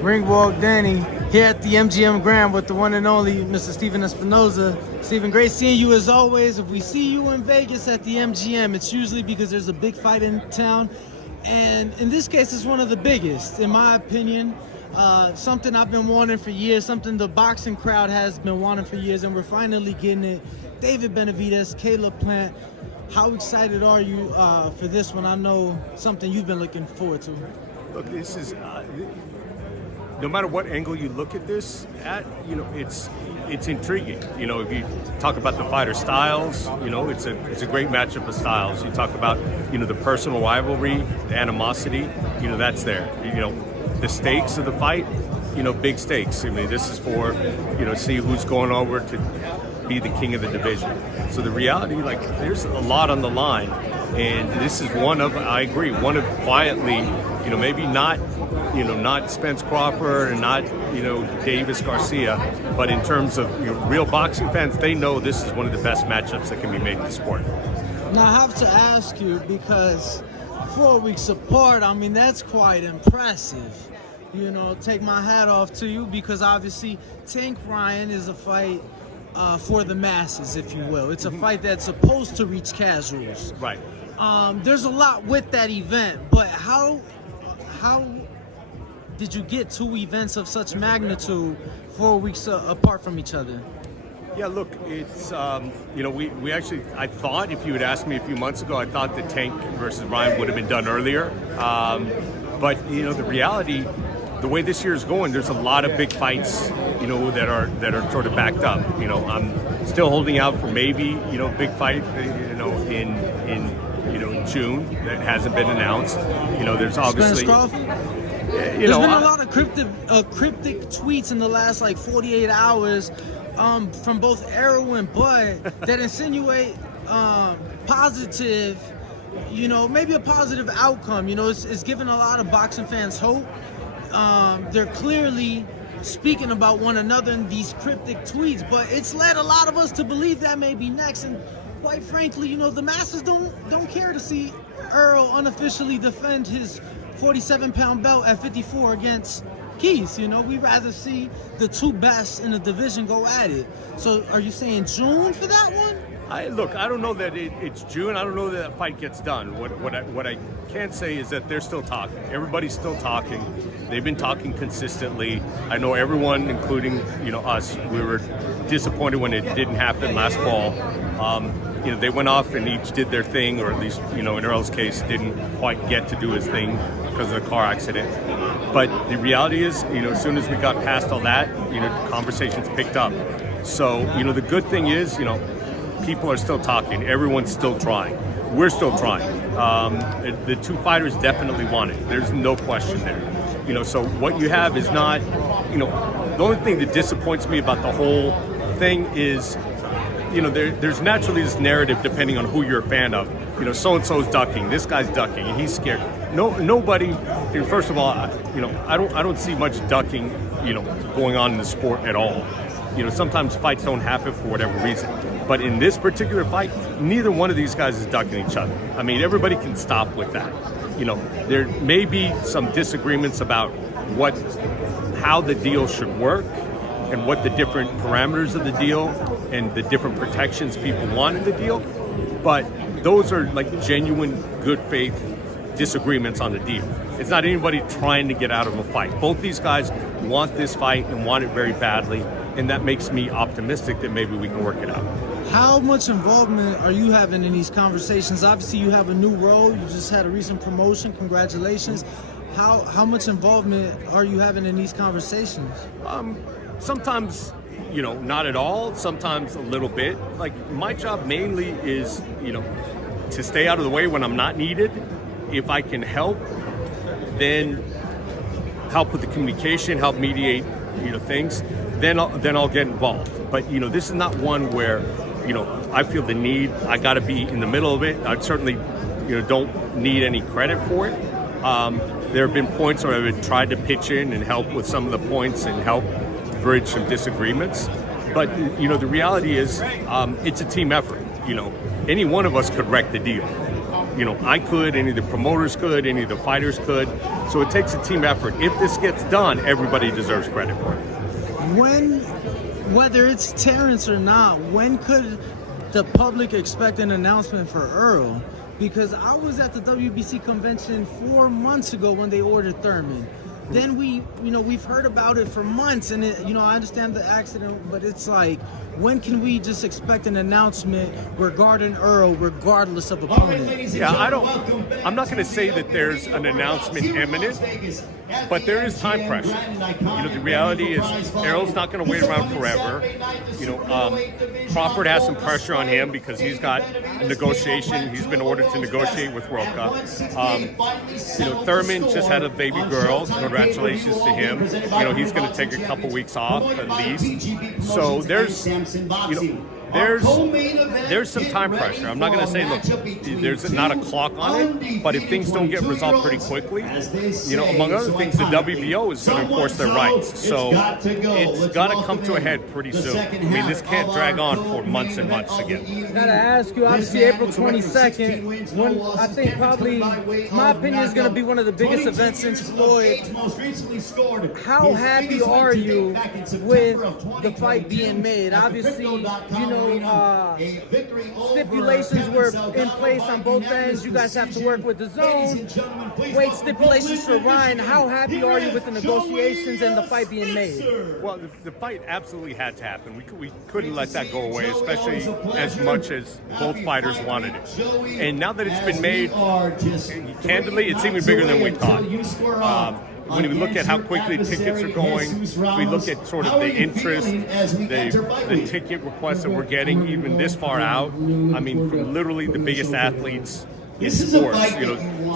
Ringwalk Danny here at the MGM Grand with the one and only Mr. Steven Espinoza. Steven, great seeing you as always. If we see you in Vegas at the MGM, it's usually because there's a big fight in town. And in this case, it's one of the biggest, in my opinion. Something I've been wanting for years, something the boxing crowd has been wanting for years, and we're finally getting it. David Benavidez, Caleb Plant. How excited are you for this one? I know something you've been looking forward to. Look, this is no matter what angle you look at this at, it's intriguing. If you talk about the fighter styles, it's a great matchup of styles. You talk about the personal rivalry, the animosity, that's there. The stakes of the fight, big stakes. I mean, this is for see who's going over to be the king of the division. So the reality, there's a lot on the line, and this is one of, I agree, one of quietly, maybe not Spence-Crawford and not Davis-Garcia, but in terms of real boxing fans, they know this is one of the best matchups that can be made in the sport. Now I have to ask you, because 4 weeks apart, I mean, that's quite impressive. Take my hat off to you, because obviously Tank Ryan is a fight for the masses, if you will. It's a fight that's supposed to reach casuals. Right. There's a lot with that event, but how did you get two events of such magnitude 4 weeks apart from each other? Yeah, look, it's, we actually, I thought, if you had asked me a few months ago, I thought the Tank versus Ryan would have been done earlier. But, the reality, the way this year is going, there's a lot of big fights, that are sort of backed up. I'm still holding out for maybe, big fight, in June that hasn't been announced. There's obviously Spence-Crawford? There's been a lot of cryptic tweets in the last 48 hours from both Arrow and Bud that insinuate positive, maybe a positive outcome. It's giving a lot of boxing fans hope. They're clearly speaking about one another in these cryptic tweets, but it's led a lot of us to believe that may be next. And quite frankly, the masses don't care to see Earl unofficially defend his 47-pound belt at 54 against Keith. We'd rather see the two best in the division go at it. So are you saying June for that one? I don't know that it's June. I don't know that fight gets done. What I can say is that they're still talking. Everybody's still talking. They've been talking consistently. I know everyone, including us, we were disappointed when it didn't happen last fall. They went off and each did their thing, or at least in Earl's case didn't quite get to do his thing because of the car accident. But the reality is, as soon as we got past all that, conversations picked up. So the good thing is, people are still talking. Everyone's still trying. We're still trying. The two fighters definitely want it. There's no question there. So what you have is not, the only thing that disappoints me about the whole thing is, there's naturally this narrative depending on who you're a fan of. So-and-so's ducking, this guy's ducking, and he's scared. Nobody, first of all, I don't see much ducking, going on in the sport at all. Sometimes fights don't happen for whatever reason. But in this particular fight, neither one of these guys is ducking each other. I mean, everybody can stop with that. There may be some disagreements about how the deal should work and what the different parameters of the deal and the different protections people want in the deal. But those are genuine good faith disagreements on the deal. It's not anybody trying to get out of a fight. Both these guys want this fight and want it very badly. And that makes me optimistic that maybe we can work it out. How much involvement are you having in these conversations? Obviously, you have a new role. You just had a recent promotion. Congratulations. How much involvement are you having in these conversations? Sometimes, not at all. Sometimes a little bit. My job mainly is, to stay out of the way when I'm not needed. If I can help, then help with the communication, help mediate, things. Then I'll get involved. But this is not one where I feel the need. I got to be in the middle of it. I certainly don't need any credit for it. There have been points where I've tried to pitch in and help with some of the points and help bridge some disagreements. But the reality is it's a team effort. Any one of us could wreck the deal. I could, any of the promoters could, any of the fighters could. So it takes a team effort. If this gets done, everybody deserves credit for it. Whether it's Terence or not, when could the public expect an announcement for Earl? Because I was at the WBC convention 4 months ago when they ordered Thurman. Then we've heard about it for months, and I understand the accident, but it's like, when can we just expect an announcement regarding Earl, regardless of opponent? Yeah, I'm not going to say that there's an announcement imminent, but there is time pressure. The reality is Earl's not going to wait around forever. Crawford has some pressure on him because he's got a negotiation. He's been ordered to negotiate with World Cup. Thurman just had a baby girl. Congratulations to him. He's going to take a couple weeks off at least. So there's some time pressure. I'm not going to say, look, there's not a clock on it, but if things don't get resolved pretty quickly, among other things, the WBO is going to enforce their rights. So it's got to come to a head pretty soon. I mean, this can't drag on for months and months again. Got to ask you, obviously, April 22nd, when I think probably, my opinion, is going to be one of the biggest events since Floyd. How happy are you with the fight being made? Obviously, stipulations were in place on both ends. You guys have to work with Dazn. Weight stipulations for Ryan. How happy are you with the negotiations and the fight being made? Well, the fight absolutely had to happen. We couldn't let that go away, especially as much as both fighters wanted it. And now that it's been made, candidly, it's even bigger than we thought. When we look at how quickly tickets are going, we look at sort of the interest, the ticket requests that we're getting even this far out. I mean, from literally the biggest athletes in sports,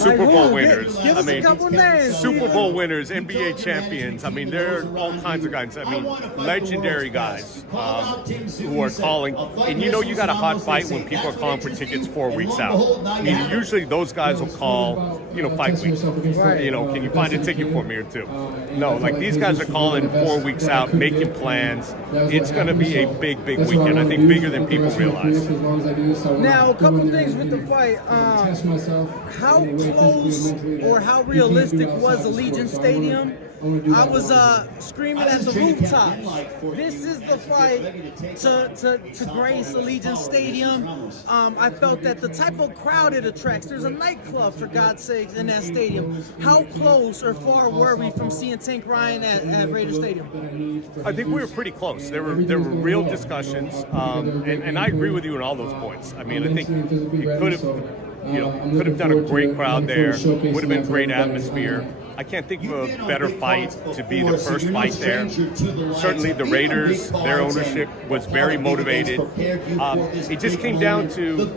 Super Bowl winners. Give us a couple names. Super Bowl winners, NBA champions. I mean, there are all kinds of guys. I mean, legendary guys who are calling. And you got a hot fight when people are calling for tickets 4 weeks out. I mean, usually those guys will call, 5 weeks. Can you find a ticket for me or two? No, like these guys are calling 4 weeks out, making plans. It's going to be a big, big weekend. I think bigger than people realize. Now, a couple things with the fight. How close or how realistic was Allegiant Stadium? I was screaming at the rooftops. This is the fight to grace Allegiant Stadium. I felt that the type of crowd it attracts. There's a nightclub, for God's sakes, in that stadium. How close or far were we from seeing Tank Ryan at Raider Stadium? I think we were pretty close. There were real discussions, and I agree with you on all those points. I mean, I think it could have done a great crowd there. Would have been great atmosphere. I can't think of a better fight to be the first fight there. Certainly the Raiders, their ownership was very motivated. It just came down to,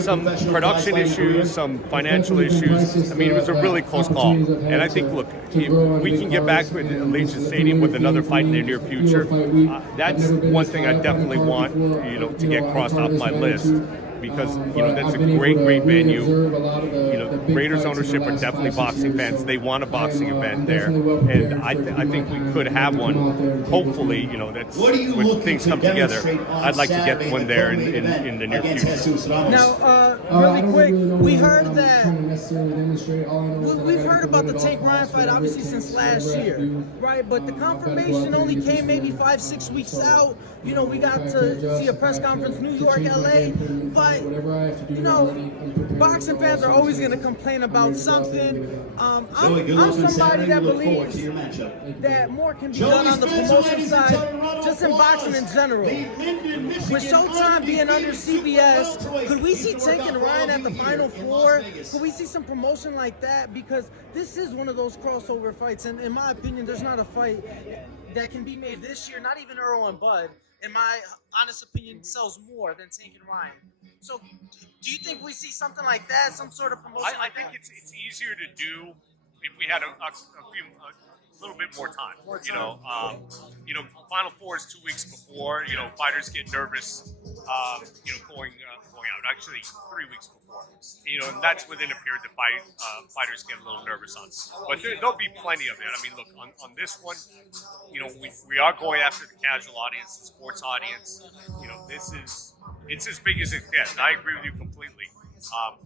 some production issues, some financial issues. I mean, it was a really close call. And I think, look, if we can get back to Allegiant Stadium with another fight in the near future, that's one thing I definitely want, to get crossed off my list. Because that's a great venue. Raiders ownership are definitely boxing fans. They want a boxing event there, and I think we could have one. Hopefully, that's when things come together. I'd like to get one there in the near future. Now, really quick, we heard that we've heard about the Tank Ryan fight obviously since last year, right? But the confirmation only came maybe 5-6 weeks out. We got to see a press conference, New York, LA, but boxing fans are always going to complain about something. I'm somebody that believes that more can be done on the promotion side, just in boxing in general. With Showtime being under CBS, could we see Tank and Ryan at the Final Four? Could we see some promotion like that? Because this is one of those crossover fights, and in my opinion, there's not a fight that can be made this year, not even Earl and Bud, in my honest opinion, sells more than Tank and Ryan. So, do you think we see something like that, some sort of promotion? I think it's easier to do if we had a little bit more time. Final Four is 2 weeks before. Fighters get nervous. Going out. Actually, 3 weeks before. And that's within a period the fighters get a little nervous on. But there'll be plenty of it. I mean, look, on this one, we are going after the casual audience, the sports audience. It's as big as it gets. I agree with you completely.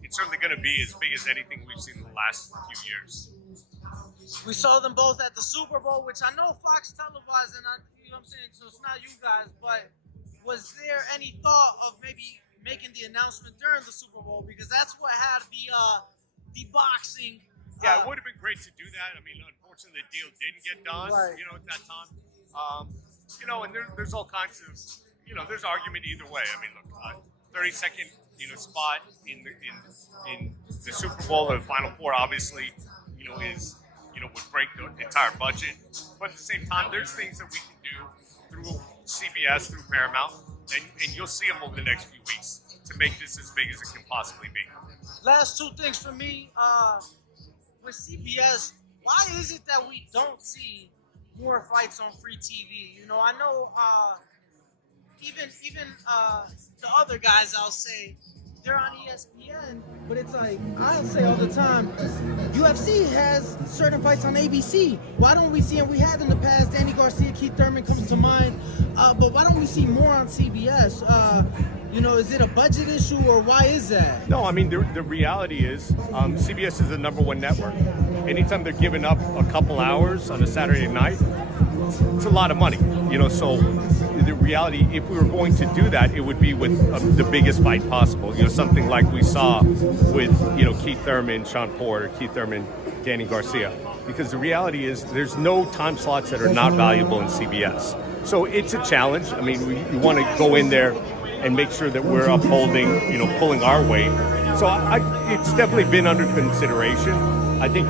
it's certainly going to be as big as anything we've seen in the last few years. We saw them both at the Super Bowl, which I know Fox televised, and you know what I'm saying, so it's not you guys, but was there any thought of maybe making the announcement during the Super Bowl? Because that's what had the boxing. Yeah, it would have been great to do that. I mean, unfortunately, the deal didn't get done, Right. you know, at that time. You know, and there's all kinds of, you know, there's argument either way. I mean, look, 30-second, you know, spot in the Super Bowl or the Final Four, obviously, you know, is, you know, would break the entire budget. But at the same time, there's things that we can do through CBS, through Paramount, and you'll see them over the next few weeks to make this as big as it can possibly be. Last two things for me. With CBS, why is it that we don't see more fights on free TV? You know, I know even the other guys, I'll say, they're on ESPN, but it's like, I'll say all the time, UFC has certain fights on ABC. Why don't we see, and we had in the past, Garcia, Keith Thurman comes to mind, but why don't we see more on CBS? You know, is it a budget issue, or why is that? No, I mean, the reality is CBS is the #1 network. Anytime they're giving up a couple hours on a Saturday night, it's a lot of money, you know, so the reality, if we were going to do that, it would be with the biggest fight possible, you know, something like we saw with, you know, Keith Thurman, Sean Porter, Keith Thurman, Garcia, because the reality is there's no time slots that are not valuable in CBS. So it's a challenge. I mean, we want to go in there and make sure that we're upholding, you know, pulling our weight. So it's definitely been under consideration. I think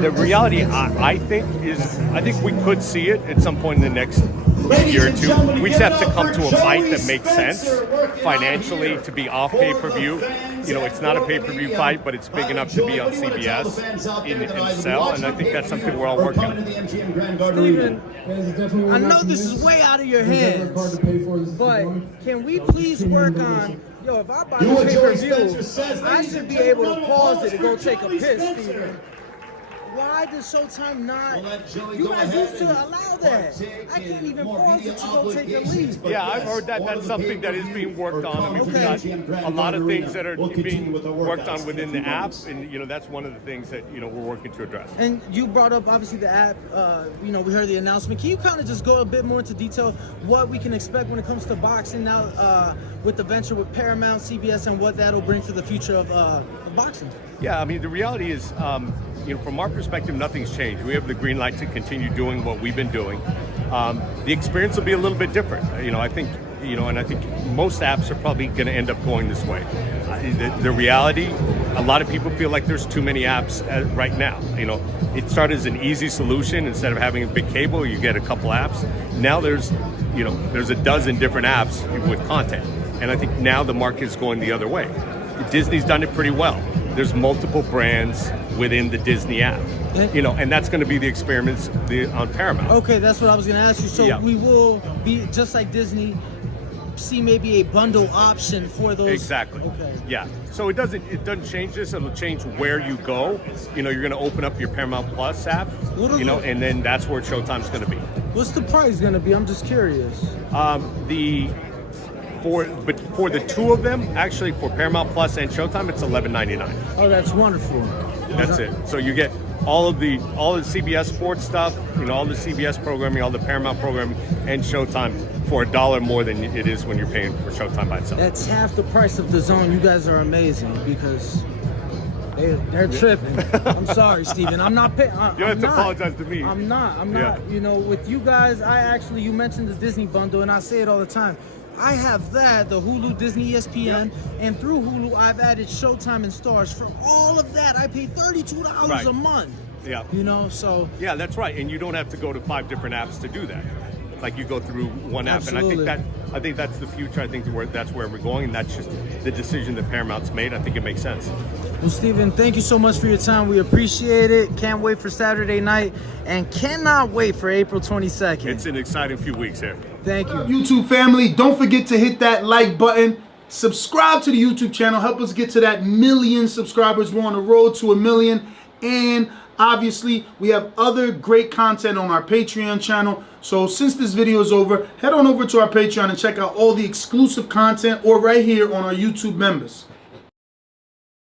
the reality, I think we could see it at some point in the next year or two. We just have to come to a fight that makes sense financially to be off pay-per-view. You know, it's not a pay-per-view fight, but it's big enough to be on CBS in cell, and I think that's something we're all working on. Steven, I know this is way out of your hands, but can we please work on, if I buy the pay-per-view, I should be able to pause it and go take a piss, Steven. Why does Showtime not? You guys used to allow that. I can't even pause it to go take a leave. Yeah, I've heard that. That's something that is being worked on. I mean, we've got a lot of things that are being worked on within the app, and you know, that's one of the things that, you know, we're working to address. And you brought up obviously the app. You know, we heard the announcement. Can you kind of just go a bit more into detail what we can expect when it comes to boxing now with the venture with Paramount, CBS, and what that'll bring for the future of boxing? Yeah, I mean, the reality is, you know, from our perspective, nothing's changed. We have the green light to continue doing what we've been doing. The experience will be a little bit different. You know, I think, you know, and I think most apps are probably going to end up going this way. The reality, a lot of people feel like there's too many apps right now. You know, it started as an easy solution. Instead of having a big cable, you get a couple apps. Now there's a dozen different apps with content. And I think now the market is going the other way. Disney's done it pretty well. There's multiple brands within the Disney app, you know, and that's going to be the experiments on Paramount. Okay, that's what I was going to ask you. So yeah, we will be just like Disney, see maybe a bundle option for those. Exactly. Okay. Yeah. So it doesn't change this. It'll change where you go. You know, you're going to open up your Paramount Plus app. You know, and then that's where Showtime's going to be. What's the price going to be? I'm just curious. For the two of them, actually, for Paramount Plus and Showtime, it's $11.99. Oh, that's wonderful. That's it. So you get all the CBS sports stuff, you know, all the CBS programming, all the Paramount programming, and Showtime for $1 more than it is when you're paying for Showtime by itself. That's half the price of DAZN. You guys are amazing because they're tripping. I'm sorry, Steven. I'm not paying. You have to apologize to me. I'm not. You know, with you guys, you mentioned the Disney bundle, and I say it all the time. I have that, the Hulu, Disney, ESPN, and through Hulu, I've added Showtime and Stars. For all of that, I pay $32 a month. Yeah. You know, so. Yeah, that's right. And you don't have to go to 5 different apps to do that. Like, you go through one app. Absolutely. And I think that's the future. I think that's where we're going. And that's just the decision that Paramount's made. I think it makes sense. Well, Steven, thank you so much for your time. We appreciate it. Can't wait for Saturday night and cannot wait for April 22nd. It's an exciting few weeks here. Thank you. YouTube family, don't forget to hit that like button. Subscribe to the YouTube channel. Help us get to that 1 million subscribers. We're on the road to 1 million. And obviously, we have other great content on our Patreon channel. So since this video is over, head on over to our Patreon and check out all the exclusive content or right here on our YouTube members.